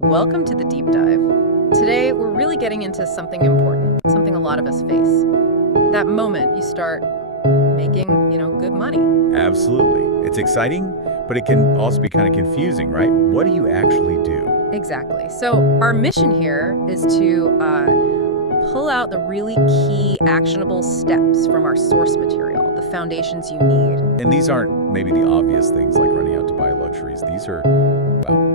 Welcome to the deep dive. Today, we're really getting into something important, something a lot of us face. That moment you start making, good money. Absolutely. It's exciting, but it can also be kind of confusing, right? What do you actually do? Exactly. So, our mission here is to pull out the really key actionable steps from our source material, the foundations you need. And these aren't maybe the obvious things like running out to buy luxuries. These are, well,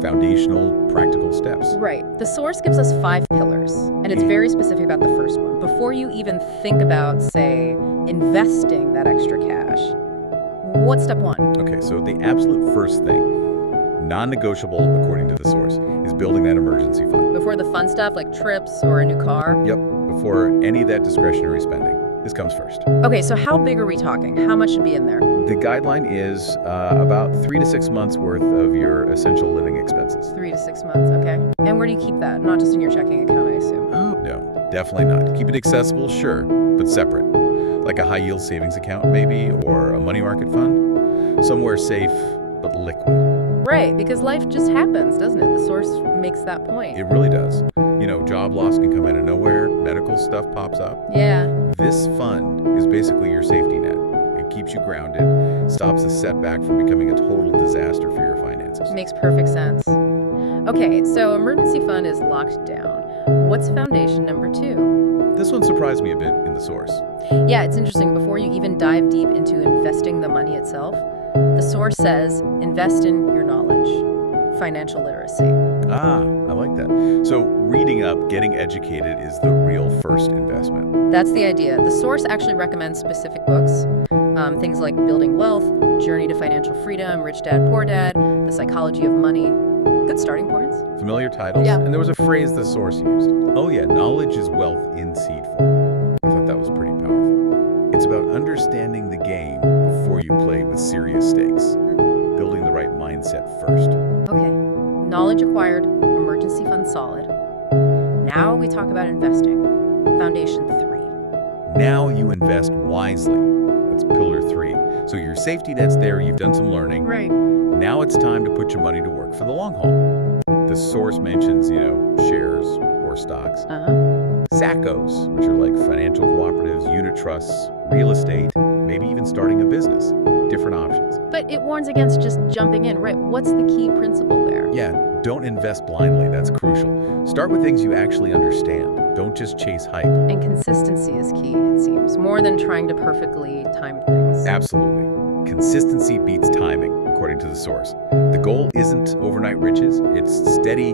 foundational, practical steps. Right. The source gives us 5 pillars, and it's very specific about the first one. Before you even think about, say, investing that extra cash, what's step 1? Okay, so the absolute first thing, non-negotiable according to the source, is building that emergency fund. Before the fun stuff like trips or a new car? Yep, before any of that discretionary spending. This comes first. Okay, so how big are we talking? How much should be in there? The guideline is about 3 to 6 months worth of your essential living expenses. 3 to 6 months, okay. And where do you keep that? Not just in your checking account, I assume. No, definitely not. Keep it accessible, sure, but separate. Like a high-yield savings account, maybe, or a money market fund. Somewhere safe, but liquid. Right, because life just happens, doesn't it? The source makes that point. It really does. Job loss can come out of nowhere, medical stuff pops up. Yeah. This fund is basically your safety net. It keeps you grounded, stops a setback from becoming a total disaster for your finances. Makes perfect sense. Okay, so emergency fund is locked down. What's foundation number 2? This one surprised me a bit in the source. Yeah, it's interesting. Before you even dive deep into investing the money itself, the source says invest in your knowledge, financial literacy. Ah, I like that. So reading up, getting educated is the real first investment. That's the idea. The source actually recommends specific books, things like Building Wealth, Journey to Financial Freedom, Rich Dad, Poor Dad, The Psychology of Money. Good starting points. Familiar titles? Yeah. And there was a phrase the source used. Oh yeah, knowledge is wealth in seed form. I thought that was pretty powerful. It's about understanding the game before you play with serious stakes. Building the right mindset first. Okay, knowledge acquired, emergency fund solid. Now we talk about investing. Foundation 3. Now you invest wisely. That's pillar 3. So your safety net's there, you've done some learning. Right. Now it's time to put your money to work for the long haul. The source mentions, shares or stocks. SACCOs, which are like financial cooperatives, unit trusts, real estate, maybe even starting a business. Different options. But it warns against just jumping in, right? What's the key principle there? Yeah, don't invest blindly. That's crucial. Start with things you actually understand. Don't just chase hype. And consistency is key, it seems, more than trying to perfectly time things. Absolutely. Consistency beats timing, according to the source. The goal isn't overnight riches. It's steady,